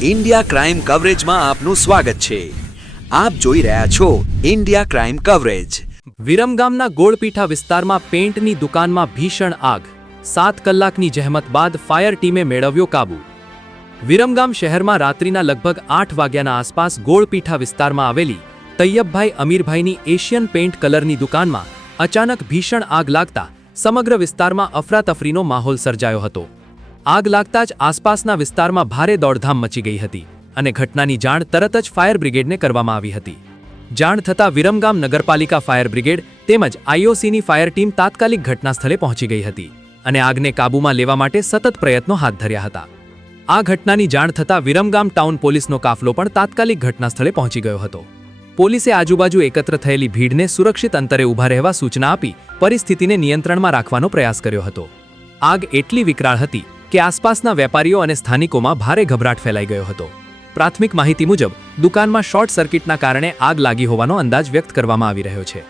India crime coverage में आपનું સ્વાગત છે। આપ જોઈ રહ્યા છો इंडिया क्राइम कवरेज। વિરમગામના ગોળપીઠા વિસ્તારમાં પેન્ટની દુકાનમાં ભીષણ આગ। 7 કલાકની જહેમત બાદ ફાયર ટીમે મેળવ્યો કાબુ। વિરમગામ શહેરમાં રાત્રિના લગભગ 8 વાગ્યાના આસપાસ ગોળપીઠા વિસ્તારમાં આવેલી તૈયબભાઈ અમીરભાઈની એશિયન પેન્ટ કલરની દુકાનમાં અચાનક ભીષણ આગ લાગતા સમગ્ર વિસ્તારમાં અફરાતફરીનો માહોલ સર્જાયો હતો। આગ લાગતા જ આસપાસના વિસ્તારમાં ભારે દોડધામ મચી ગઈ હતી અને ઘટનાની જાણ તરત જ ફાયર બ્રિગેડને કરવામાં આવી હતી। જાણ થતાં વિરમગામ નગરપાલિકા ફાયર બ્રિગેડ તેમજ આઈઓસીની ફાયર ટીમ તાત્કાલિક ઘટનાસ્થળે પહોંચી ગઈ હતી અને આગને કાબૂમાં લેવા માટે સતત પ્રયત્નો હાથ ધર્યા હતા। આ ઘટનાની જાણ થતાં વિરમગામ ટાઉન પોલીસનો કાફલો પણ તાત્કાલિક ઘટનાસ્થળે પહોંચી ગયો હતો। પોલીસે આજુબાજુ એકત્ર થયેલી ભીડને સુરક્ષિત અંતરે ઊભા રહેવા સૂચના આપી પરિસ્થિતિને નિયંત્રણમાં રાખવાનો પ્રયાસ કર્યો હતો। આગ એટલી વિકરાળ હતી કે આસપાસના વેપારીઓ અને સ્થાનિકોમાં ભારે ગભરાટ ફેલાઈ ગયો હતો। પ્રાથમિક માહિતી મુજબ દુકાનમાં શોર્ટ સર્કિટના કારણે આગ લાગી હોવાનો અંદાજ વ્યક્ત કરવામાં આવી રહ્યો છે।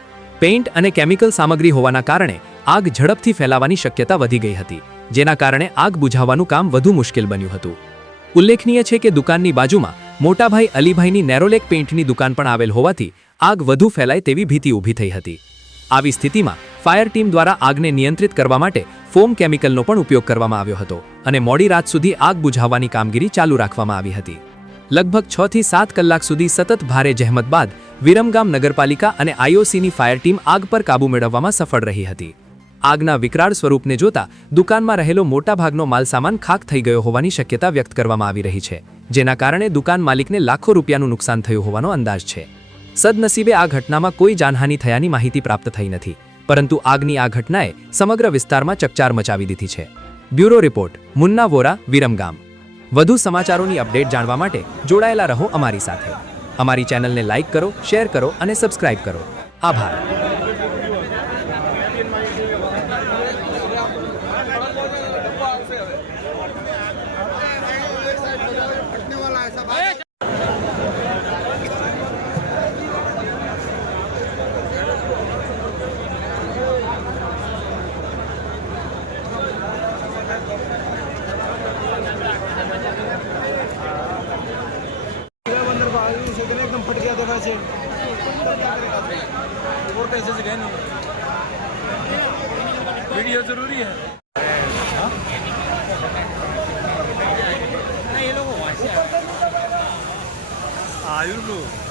પેઇન્ટ અને કેમિકલ સામગ્રી હોવાના કારણે આગ ઝડપથી ફેલાવાની શક્યતા વધી ગઈ હતી, જેના કારણે આગ બુઝાવવાનું કામ વધુ મુશ્કેલ બન્યું હતું। ઉલ્લેખનીય છે કે દુકાનની બાજુમાં મોટાભાઈ અલીભાઈની નેરોલેક પેઇન્ટની દુકાન પણ આવેલ હોવાથી આગ વધુ ફેલાય તેવી ભીતિ ઊભી થઈ હતી। આવી સ્થિતિમાં ફાયર ટીમ દ્વારા આગને નિયંત્રિત કરવા માટે ફોમ કેમિકલનો પણ ઉપયોગ કરવામાં આવ્યો હતો અને મોડી રાત સુધી આગ બુઝાવવાની કામગીરી ચાલુ રાખવામાં આવી હતી। લગભગ 6 થી 7 કલાક સુધી સતત ભારે જહેમત બાદ વિરમગામ નગરપાલિકા અને આઈઓસીની ફાયર ટીમ આગ પર કાબૂ મેળવવામાં સફળ રહી હતી। આગના વિકરાળ સ્વરૂપને જોતા દુકાનમાં રહેલો મોટાભાગનો માલસામાન ખાખ થઈ ગયો હોવાની શક્યતા વ્યક્ત કરવામાં આવી રહી છે, જેના કારણે દુકાન માલિકને લાખો રૂપિયાનું નુકસાન થયું હોવાનો અંદાજ છે। સદનસીબે આ ઘટનામાં કોઈ જાનહાનિ થયાની માહિતી પ્રાપ્ત થઈ નથી, પરંતુ આગની આ ઘટનાએ સમગ્ર વિસ્તારમાં ચકચાર મચાવી દીધી છે। Bureau report, Munna Vora, Viramgam. વધુ સમાચારોની અપડેટ જાણવા માટે જોડાયેલા રહો અમારી સાથે। અમારી ચેનલને લાઇક કરો, શેર કરો અને સબસ્ક્રાઇબ કરો। આભાર। एकदम फट गया था वैसे और कैसे से गए नहीं वीडियो जरूरी है ये लोग आयुर लोग